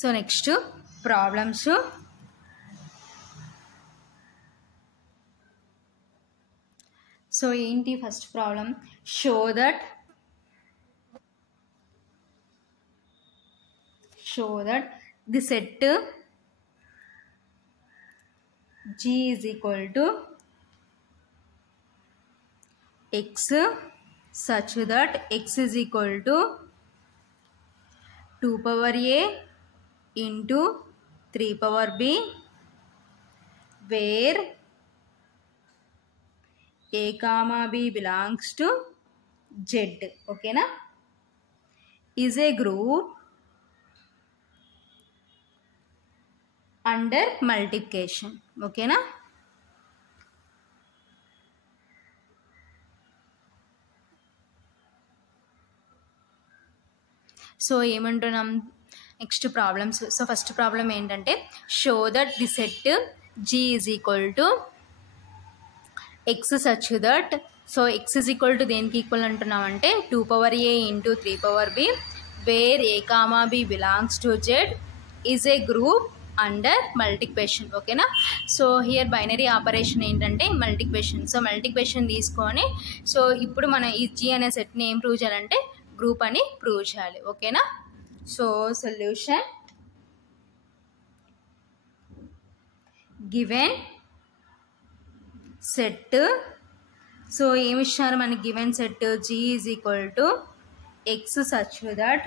So next problems. So ఏంటి first problem, show that the set G is equal to X such that X is equal to 2 power A into 3 power B, where A comma B belongs to Z. Okay na, is a group under multiplication. Okay na. So ఏమంటున్నాం next problems. So first problem ఏంటంటే show that the set G is equal to X such that, so X is equal to దేనికి equal అంటున్నాం అంటే 2 power A into 3 power B, where A comma B belongs to Z is a group under multiplication. ఓకేనా. So here binary operation ఏంటంటే multiplication. So multiplication తీసుకొని so ఇప్పుడు మనం ఈ G అనే సెట్ని ఏం ప్రూవ్ చేయాలంటే గ్రూప్ అని ప్రూవ్ చేయాలి. ఓకేనా. So solution, given set, so ఏమి ఇచ్చారు మనకి given set G is equal to X such that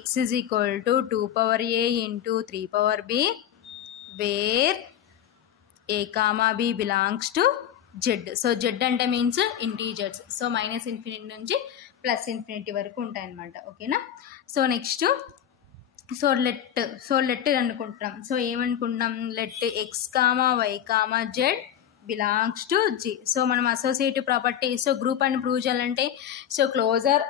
X is equal to 2 power A into 3 power B, where A comma B belongs to Z. So Z అంటే means integers. So -∞ నుంచి +∞ వరకు ఉంటాయన్నమాట. ఓకేనా. So next let అనుకుంటున్నాం. So ఏమనుకుంటున్నాం, let X comma Y comma Z belongs to G. So మనం associative property, so group అని prove చేయాలంటే so closure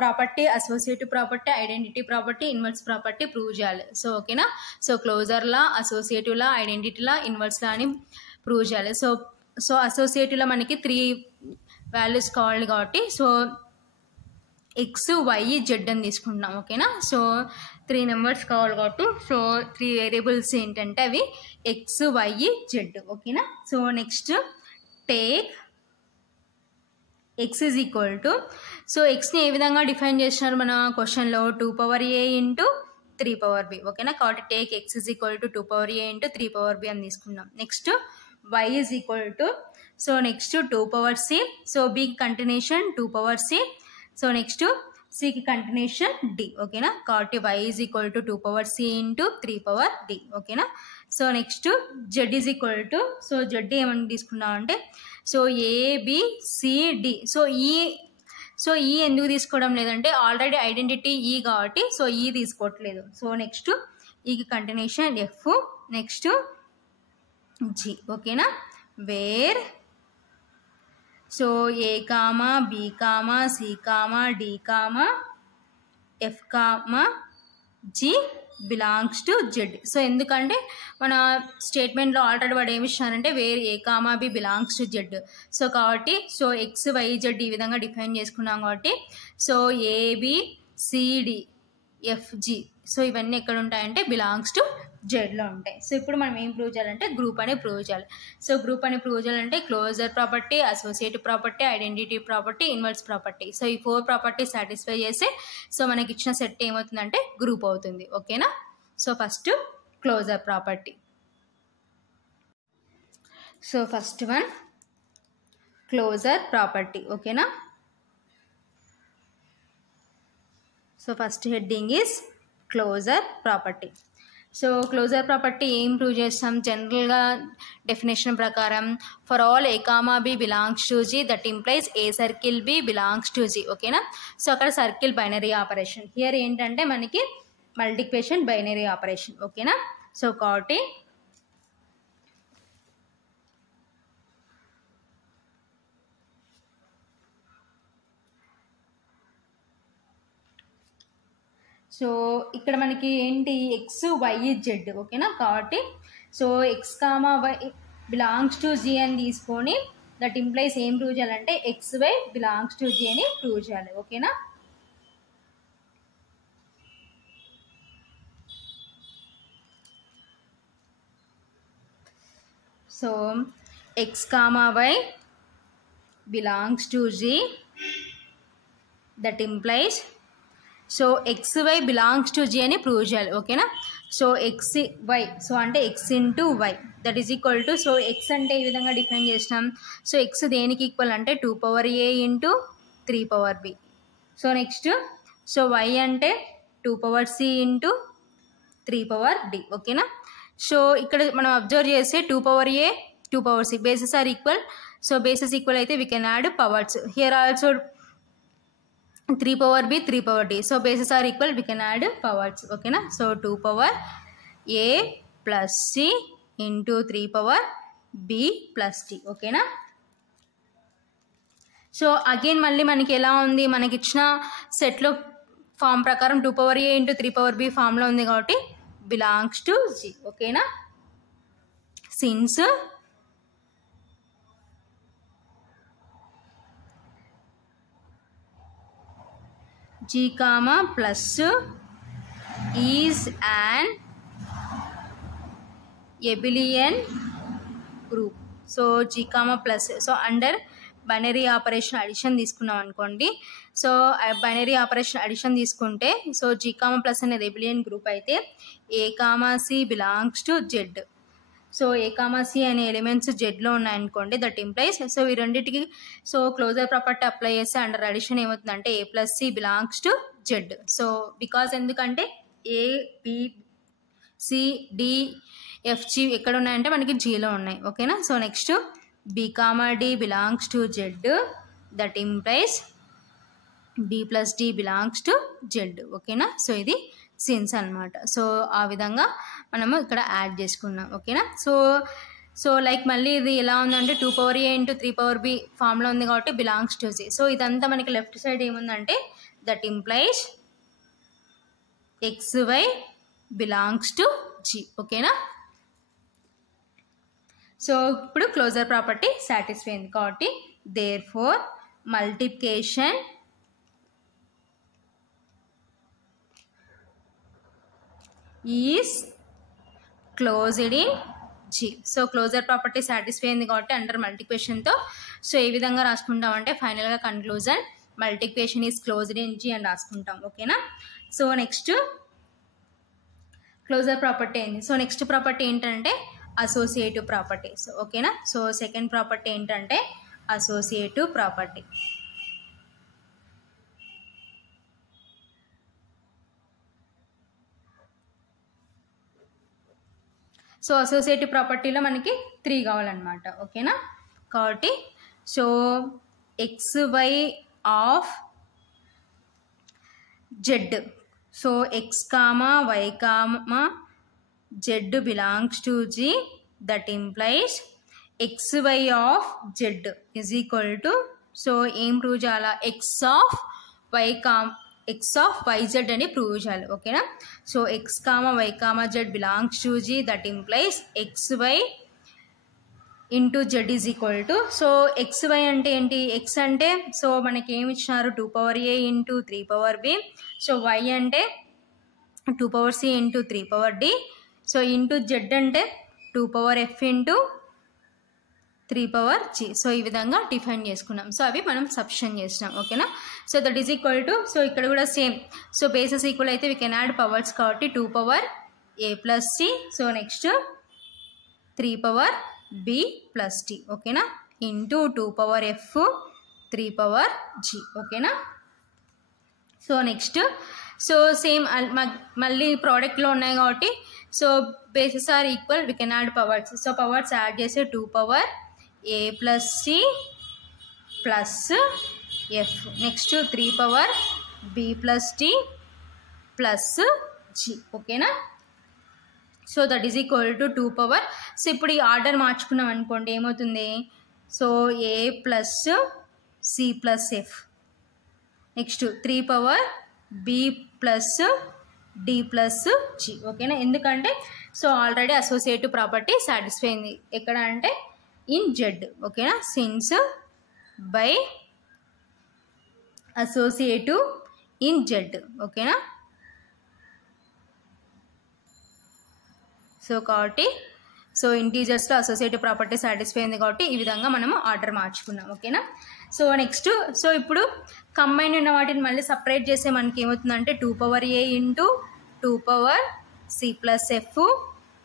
property, associative property, identity property, inverse property prove చేయాలి. సో ఓకేనా. సో క్లోజర్లా, అసోసియేటివ్లా, ఐడెంటిటీలా, ఇన్వర్స్లా అని ప్రూవ్ చేయాలి. సో అసోసియేటివ్లో మనకి 3 వాల్యూస్ కావాలి కాబట్టి సో X Y Z అని తీసుకుంటున్నాం. ఓకేనా. సో 3 నెంబర్స్ కావాలి కాబట్టి సో 3 వేరియబుల్స్ ఏంటంటే అవి X Y Z. ఓకేనా. So next take X is equal to, so Xని ఏ విధంగా డిఫైన్ చేసినారు మన క్వశ్చన్లో 2 power A into 3 power B. ఓకేనా. కాబట్టి take X is equal to 2 power A into 3 power B అని తీసుకున్నాం. Next Y is equal to, so next 2 power C, so Bకి continuation 2 power C, so next Cకి continuation D. ఓకేనా. కాబట్టి Y is equal to 2 power C into 3 power D. ఓకేనా. So next Z is equal to, so Z ఏమని తీసుకున్నాం అంటే so ABCD. So ఈ ఎందుకు తీసుకోవడం లేదంటే ఆల్రెడీ ఐడెంటిటీ ఈ కాబట్టి సో ఈ తీసుకోవట్లేదు. సో నెక్స్ట్ ఈకి కంటిన్యూషన్ F, నెక్స్ట్ G. ఓకేనా. Where so A comma B comma C comma D comma F comma G belongs to Z. So ఎందుకంటే మన స్టేట్మెంట్లో ఆల్రెడీ వాడు ఏమి ఇచ్చారంటే where A comma B belongs to Z. So కాబట్టి so X Y Z ఈ విధంగా డిఫైన్ చేసుకున్నాం కాబట్టి సో ABCDFG సో ఇవన్నీ ఎక్కడ ఉంటాయంటే బిలాంగ్స్ టు జెడ్లో ఉంటాయి. సో ఇప్పుడు మనం ఏం ప్రూవ్ చేయాలంటే గ్రూప్ అని ప్రూవ్ చేయాలి. సో గ్రూప్ అని ప్రూవ్ చేయాలంటే closure property, associative property, identity property, inverse property, so ఈ 4 ప్రాపర్టీ సాటిస్ఫై చేస్తే సో మనకి ఇచ్చిన సెట్ ఏమవుతుందంటే గ్రూప్ అవుతుంది. ఓకేనా. So first closure property. So first one closure property. ఓకేనా. So first heading is closure property. So closure property ఏం prove చేస్తాం, జనరల్గా డెఫినేషన్ ప్రకారం for all A comma B belongs to G that implies A circle B belongs to G. ఓకేనా. So అక్కడ circle binary operation, here ఏంటంటే మనకి multiplication binary operation. ఓకేనా. So కాబట్టి సో ఇక్కడ మనకి ఏంటి X Y Z. ఓకేనా. కాబట్టి so X comma Y belongs to G అని తీసుకొని దట్ ఇంప్లైస్ ఏం ప్రూవ్ చేయాలంటే XY బిలాంగ్స్ టు G అని ప్రూవ్ చేయాలి. ఓకేనా. So x comma y belongs to G, that implies so xy belongs to G అని ప్రూవ్ చేయాలి. ఓకేనా. సో xy సో అంటే x into Y that is equal to so x అంటే ఈ విధంగా డిఫైన్ చేసినాం. సో x దేనికి ఈక్వల్ అంటే 2 a into 3 b. So next so y అంటే 2 c ఇంటూ 3 d. ఓకేనా. సో ఇక్కడ మనం అబ్జర్వ్ చేస్తే 2 a 2 c bases are equal. So bases equal అయితే we can add powers. Here also 3 b 3 d. So bases are equal, we can add powers. Okay na. So 2 power a plus c into 3 power b plus d. Okay na. So again మళ్ళీ మనకి ఎలా ఉంది, మనకి ఇచ్చిన సెట్లో form ప్రకారం 2 power a into 3 power b ఫామ్లో ఉంది కాబట్టి బిలాంగ్స్ టు g. ఓకేనా. Since G comma plus is an abelian group. So G comma plus so under binary operation addition తీసుకున్నాం అనుకోండి. సో బైనరీ ఆపరేషన్ అడిషన్ తీసుకుంటే సో G comma plus అనేది abelian group అయితే A comma C belongs to Z. So A comma C అనే elements జెడ్లో ఉన్నాయనుకోండి, that implies so ఈ రెండింటికి సో క్లోజర్ ప్రాపర్టీ అప్లై చేస్తే అండర్ అడిషన్ ఏమవుతుందంటే A plus C belongs to Z. So because ఎందుకంటే A B C D F G ఎక్కడ ఉన్నాయంటే మనకి జీలో ఉన్నాయి. ఓకేనా. So next B comma D belongs to Z, that implies B plus D belongs to Z. ఓకేనా. So ఇది since అనమాట. సో ఆ విధంగా మనము ఇక్కడ యాడ్ చేసుకున్నాం. ఓకేనా. సో లైక్ మళ్ళీ ఇది ఎలా ఉందంటే 2 power a into 3 power b ఫామ్లో ఉంది కాబట్టి బిలాంగ్స్ టు జీ. సో ఇదంతా మనకి లెఫ్ట్ సైడ్ ఏముందంటే that implies xy belongs to G. ఓకేనా. సో ఇప్పుడు క్లోజర్ ప్రాపర్టీ సాటిస్ఫై అయింది కాబట్టి therefore multiplication is closed in G. So closure property satisfy అయింది కాబట్టి అండర్ మల్టిప్లికేషన్తో సో ఏ విధంగా రాసుకుంటామంటే ఫైనల్గా conclusion multiplication is closed in G అని రాసుకుంటాం. ఓకేనా. సో నెక్స్ట్ క్లోజర్ ప్రాపర్టీ అయింది. సో నెక్స్ట్ ప్రాపర్టీ ఏంటంటే అసోసియేటివ్ ప్రాపర్టీస్. ఓకేనా. సో సెకండ్ ప్రాపర్టీ ఏంటంటే అసోసియేటివ్ ప్రాపర్టీ. సో అసోసియేటివ్ ప్రాపర్టీలో మనకి 3 కావాలన్నమాట. ఓకేనా. కాబట్టి so xy of Z so x comma y comma Z belongs to G, that implies xy of Z is equal to so ఏం prove చేయాలా x of yz అని prove చేయాలి. ఓకేనా. So x comma y comma z belongs to G, that implies xy into Z is equal to so xy అంటే ఏంటి, x అంటే so మనకి ఏమి ఇచ్చినారు 2 power a into 3 power b. So y అంటే 2 power c into 3 power d. So into Z అంటే 2 power f into 3 power g. So ఈ విధంగా డిఫైన్ చేసుకున్నాం. సో అవి మనం సబ్స్టిట్యూషన్ చేసినాం. ఓకేనా. So that is equal to so ఇక్కడ కూడా సేమ్. సో బేసెస్ ఈక్వల్ అయితే వీ కెన్ యాడ్ పవర్స్ కాబట్టి 2 power a plus C. So next 3 power b plus T. ఓకేనా. Into 2 power f 3 power g. ఓకేనా. సో నెక్స్ట్ సో సేమ్ మళ్ళీ ప్రోడక్ట్లో ఉన్నాయి కాబట్టి so bases are equal we can add powers. So powers add చేస్తే 2 power a plus C plus F. Next 3 power b plus T plus G. ఓకేనా. So that is equal to 2 power. So ఇప్పుడు ఈ order మార్చుకున్నాం అనుకోండి ఏమవుతుంది, so a plus C plus F. Next 3 power b plus D plus G. ఓకేనా. ఎందుకంటే so already associative property satisfy అయింది ఎక్కడ అంటే ఇన్ జెడ్. ఓకేనా. Since by associative in Z. ఓకేనా. సో కాబట్టి సో ఇంటీజర్స్లో అసోసియేటివ్ ప్రాపర్టీ సాటిస్ఫై అయింది కాబట్టి ఈ విధంగా మనము ఆర్డర్ మార్చుకున్నాం. ఓకేనా. సో నెక్స్ట్ సో ఇప్పుడు కంబైన్ ఉన్న వాటిని మళ్ళీ సపరేట్ చేస్తే మనకి ఏమవుతుందంటే 2a into 2c plus F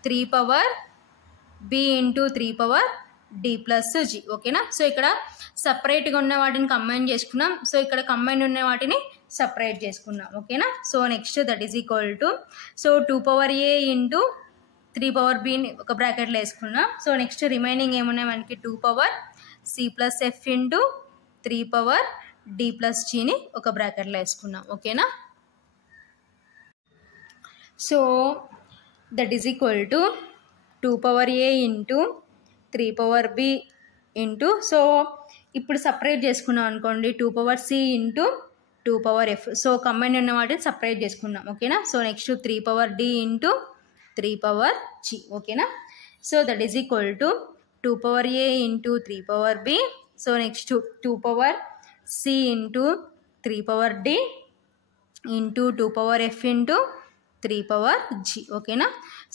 3b into 3d plus G. ఓకేనా. సో ఇక్కడ సపరేట్గా ఉన్న వాటిని కంబైన్ చేసుకున్నాం. సో ఇక్కడ కంబైన్ ఉన్న వాటిని సపరేట్ చేసుకున్నాం. ఓకేనా. So next that is equal to so 2a into 3b ఒక బ్రాకెట్లో వేసుకున్నాం. సో నెక్స్ట్ రిమైనింగ్ ఏమున్నాయి మనకి 2c plus F into 3d plus జీని ఒక బ్రాకెట్లో వేసుకున్నాం. ఓకేనా. So that is equal to 2a into 3b into so ఇప్పుడు సపరేట్ చేసుకున్నాం అనుకోండి 2c into 2f. So combine ఉన్న వాటిని సపరేట్ చేసుకున్నాం. ఓకేనా. So next 3d into 3g. ఓకేనా. So that is equal to 2a into 3b. So next 2c into 3d into 2f into 3g. ఓకేనా.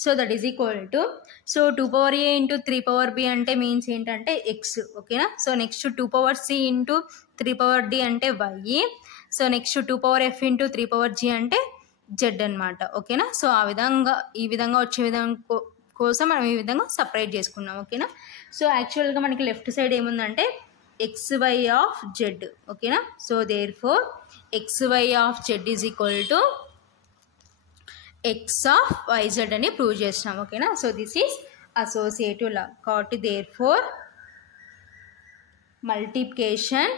So that is equal to so 2a into 3b అంటే means ఏంటంటే X. ఓకేనా. So next 2c into 3d అంటే why. So next 2f into 3g అంటే Z అనమాట. ఓకేనా. So ఈ విధంగా వచ్చే విధంగా కోసం మనం ఈ విధంగా సపరేట్ చేసుకున్నాం. ఓకేనా. సో యాక్చువల్గా మనకి లెఫ్ట్ సైడ్ ఏముందంటే xy ఆఫ్ జెడ్. ఓకేనా. So therefore xy of Z is equal to x of yz అని ప్రూవ్ చేసినాం. ఓకేనా. So this is associative law కాబట్టి therefore multiplication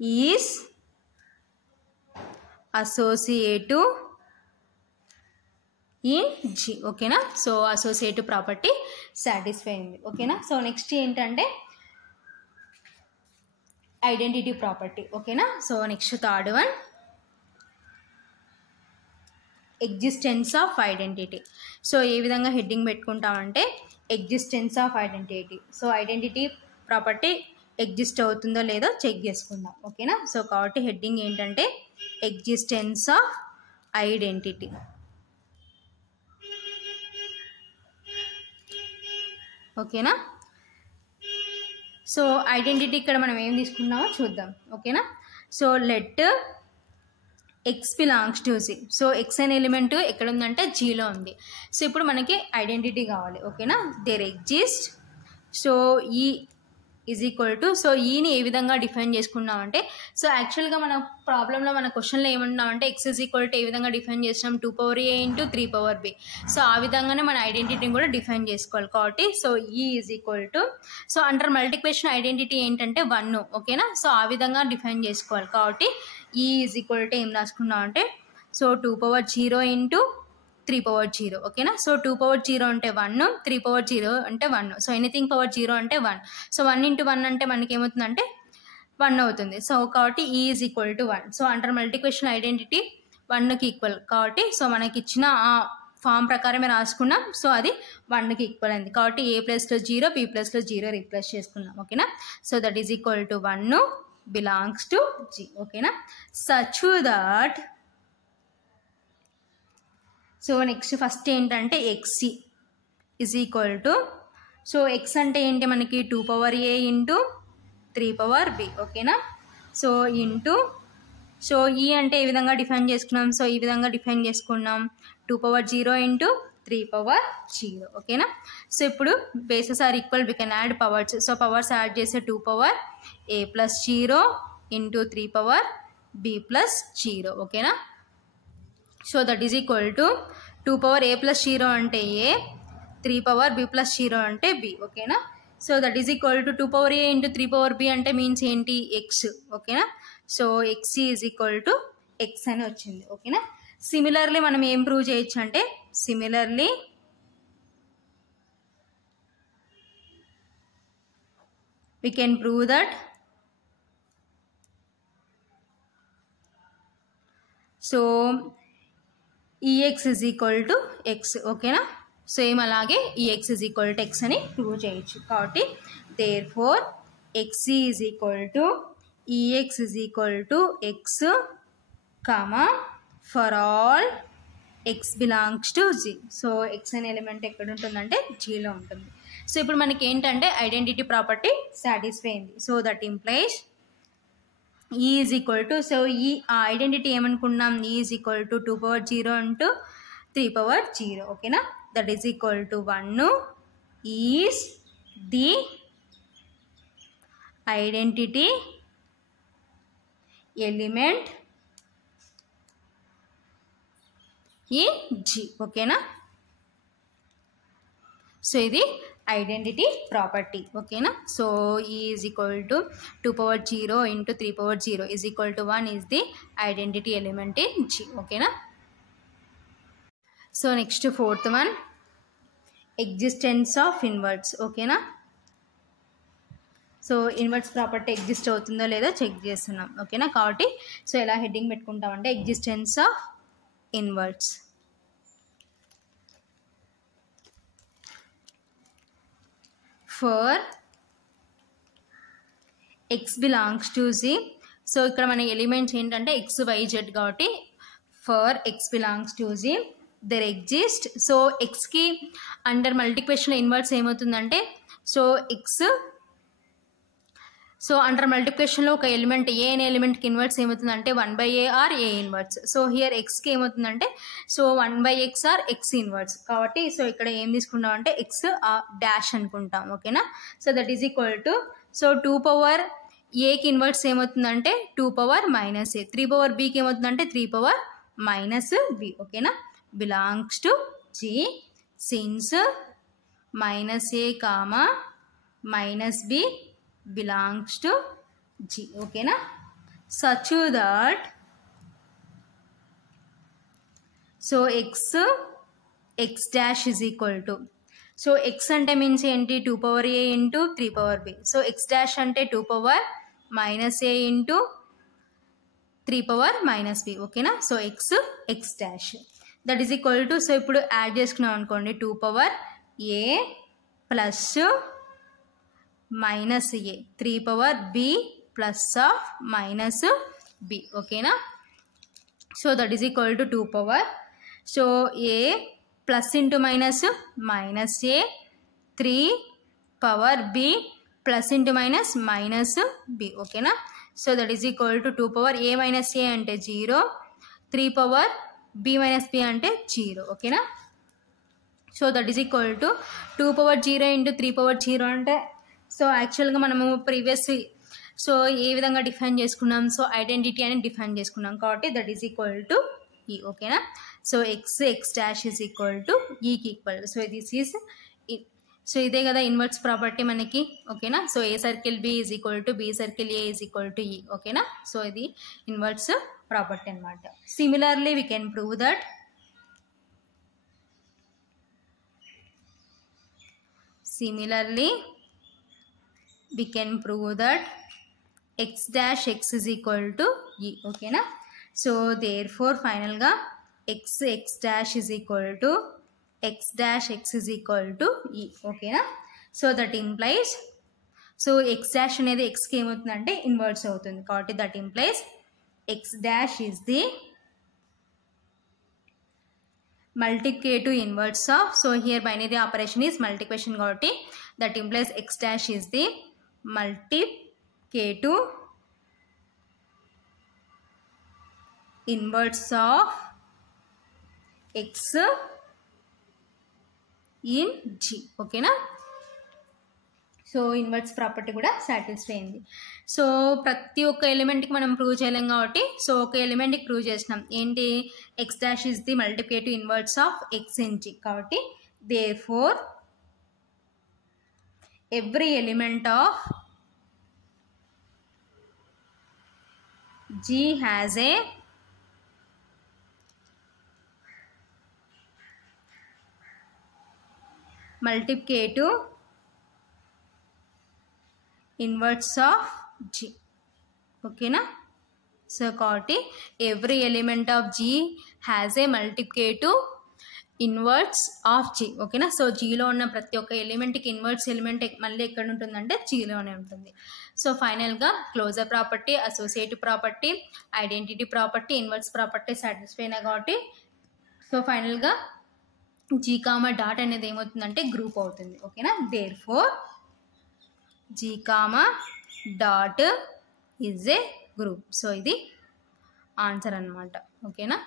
is associative in G. ఓకేనా. So associative property satisfy అయింది. ఓకేనా. So next ఏంటంటే identity property. ఓకేనా. So next third one existence of identity. So ఏ విధంగా హెడ్డింగ్ పెట్టుకుంటామంటే existence of identity. So identity property exist అవుతుందో లేదో చెక్ చేసుకుందాం. ఓకేనా. సో కాబట్టి హెడ్డింగ్ ఏంటంటే ఎగ్జిస్టెన్స్ ఆఫ్ ఐడెంటిటీ. ఓకేనా. సో ఐడెంటిటీ ఇక్కడ మనం ఏం తీసుకున్నామో చూద్దాం. ఓకేనా. So let X belongs to G. So X అనే ఎలిమెంట్ ఎక్కడ ఉందంటే జీలో ఉంది. సో ఇప్పుడు మనకి ఐడెంటిటీ కావాలి. ఓకేనా. దేర్ ఎగ్జిస్ట్ సో ఈ ఈజ్ ఈక్వల్ టు సో ఈని ఏ విధంగా డిఫైన్ చేసుకున్నామంటే సో యాక్చువల్గా మన ప్రాబ్లంలో మన క్వశ్చన్లో ఏమన్నామంటే ఎక్స్ ఈజ్ ఈక్వల్ టు ఏ విధంగా డిఫైన్ చేసినాం 2a ఇంటూ 3b. సో ఆ విధంగానే మన ఐడెంటిటీని కూడా డిఫైన్ చేసుకోవాలి కాబట్టి సో ఈ is equal to so under multiplication identity ఏంటంటే 1. ఓకేనా. సో ఆ విధంగా డిఫైన్ చేసుకోవాలి కాబట్టి ఈ ఈజ్ ఈక్వల్ టు ఏం రాసుకున్నామంటే సో 2 ఇంటూ 3 ఓకేనా. సో 2 అంటే 1, 3 అంటే 1. సో ఎనీథింగ్ పవర్ 0 అంటే 1. సో 1 ఇంటూ 1 అంటే మనకి ఏమవుతుందంటే 1 అవుతుంది. సో కాబట్టి ఈ is equal to 1. So under multiplication identity 1కి ఈక్వల్ కాబట్టి సో మనకి ఇచ్చిన ఆ ఫామ్ ప్రకారమే రాసుకున్నాం. సో అది 1కి ఈక్వల్ అయింది కాబట్టి a ప్లస్లో 0 b ప్లస్లో 0 రీప్లేస్ చేసుకున్నాం. ఓకేనా. So that is equal to 1 belongs to g. ఓకేనా. Such that so next first ఏంటంటే X is equal to so X అంటే ఏంటి మనకి 2a ఇంటూ 3b. ఓకేనా. సో ఇంటూ సో ఈ అంటే ఏ విధంగా డిఫైన్ చేసుకున్నాం సో ఈ విధంగా డిఫైన్ చేసుకున్నాం 2 ఇంటూ 3 ఓకేనా. సో ఇప్పుడు bases are equal we can add powers. So powers add చేసే 2a plus 0 into 3b plus 0. ఓకేనా. So that is equal to 2a plus 0 అంటే a 3b ప్లస్ 0 అంటే b. ఓకేనా. So that is equal to 2a into 3b అంటే means ఏంటి X. ఓకేనా. So X is equal to X అని వచ్చింది. ఓకేనా. సిమిలర్లీ మనం ఏం ప్రూవ్ చేయొచ్చు అంటే similarly we can prove that so ex is equal to x. ఓకేనా. సేమ్ అలాగే ex is equal to x అని ప్రూవ్ చేయొచ్చు కాబట్టి therefore x is equal to ex is equal to x comma for all X belongs to G. So X అనే element ఎక్కడ ఉంటుందంటే జీలో ఉంటుంది. సో ఇప్పుడు మనకి ఏంటంటే ఐడెంటిటీ ప్రాపర్టీ సాటిస్ఫై అయింది. So that implies E is equal to, so ఈ ఐడెంటిటీ ఏమనుకున్నాం, E is equal to 2 power 0 into 3 power 0. ఓకేనా, that is equal to 1 is the identity element in G. ఓకేనా, సో ఇది identity property. ఓకేనా, so is equal to 2 power 0 into 3 power 0 is equal to 1 is the identity element in G. ఓకేనా, so next fourth one, existence of inverts. ఓకేనా, so inverts property exist అవుతుందో లేదో check చేస్తున్నాం. ఓకేనా, కాబట్టి so ఎలా heading పెట్టుకుంటామంటే existence of inverts. For X belongs to G. So ఇక్కడ మన ఎలిమెంట్స్ ఏంటంటే ఎక్స్ వై జెడ్ కాబట్టి for X belongs to G there exist. So ఎక్స్కి అండర్ మల్టిప్లికేషన్ ఇన్వర్ట్స్ ఏమవుతుందంటే, సో ఎక్స్, సో అండర్ మల్టిప్లికేషన్లో ఒక ఎలిమెంట్ ఏ అనే ఎలిమెంట్కి ఇన్వర్ట్స్ ఏమవుతుందంటే 1/a or A inverse. So here ఎక్స్కి ఏమవుతుందంటే so 1/x or x inverse. కాబట్టి సో ఇక్కడ ఏం తీసుకుంటాం అంటే ఎక్స్ డాష్ అనుకుంటాం. ఓకేనా, so that is equal to, so 2 power ఏకి ఇన్వర్ట్స్ ఏమవుతుందంటే 2 power -a, 3 power bకి ఏమవుతుందంటే 3 power -b. ఓకేనా, belongs to G since -a, -b belongs to G. ఓకేనా, such that so x dash is equal to, so x అంటే means ఏంటి 2 power a into 3 power b. So x dash అంటే 2 power -a into 3 power -b. ఓకేనా, so x dash that is equal to, so ఇప్పుడు add చేసుకున్నాం అనుకోండి 2 power a plus -a 3 power b plus of -b. ఓకేనా, so that is equal to 2 power, so a plus into minus -a 3 power b plus into -b. ఓకేనా, so that is equal to 2 power a - a అంటే 0, 3 power b - b అంటే 0. ఓకేనా, so that is equal to 2 power 0 into 3 power 0 అంటే, so యాక్చువల్గా మనము previous so ఏ విధంగా define చేసుకున్నాం, సో ఐడెంటిటీ అని డిఫైన్ చేసుకున్నాం కాబట్టి that is equal to e. ఓకేనా, so x dash is equal to ఈకి equal. So this is, so ఇదే కదా ఇన్వర్ట్స్ ప్రాపర్టీ మనకి. ఓకేనా, so A circle B is equal to B circle A is equal to e. ఓకేనా, so ఇది inverse property అనమాట. Similarly we can prove that we can prove that x dash x is equal to e. ఓకేనా, so therefore final గా x dash is equal to x dash x is equal to e. ఓకేనా, so that implies, so x dash అనేది xకి ఏమవుతుందంటే inverts అవుతుంది కాబట్టి that implies x dash is the multiplicative inverse of, so here binary operation is multiplication కాబట్టి that implies x dash is the multiplicative inverse of x in G. ఓకేనా, so inverts property కూడా satisfy అయింది. So ప్రతి ఒక్క ఎలిమెంట్కి మనం prove చేయలేం కాబట్టి so ఒక ఎలిమెంట్కి ప్రూవ్ చేసినాం ఏంటి, x dash is the multiplicative inverse of x in G. కాబట్టి therefore every element of G has a multiplicative inverse of G. ఓకేనా, సో కాబట్టి every element of G has a multiplicative inverse of G. ఓకేనా, సో జీలో ఉన్న ప్రతి ఒక్క ఎలిమెంట్కి inverts element మళ్ళీ ఎక్కడ ఉంటుందంటే జీలోనే ఉంటుంది. సో ఫైనల్గా closure property, associative property, identity property, inverse property satisfy అయినా కాబట్టి సో ఫైనల్గా జీ కామా డాట్ అనేది ఏమవుతుందంటే గ్రూప్ అవుతుంది. ఓకేనా, therefore G comma dot is a group. So ఇది ఆన్సర్ అన్నమాట. ఓకేనా.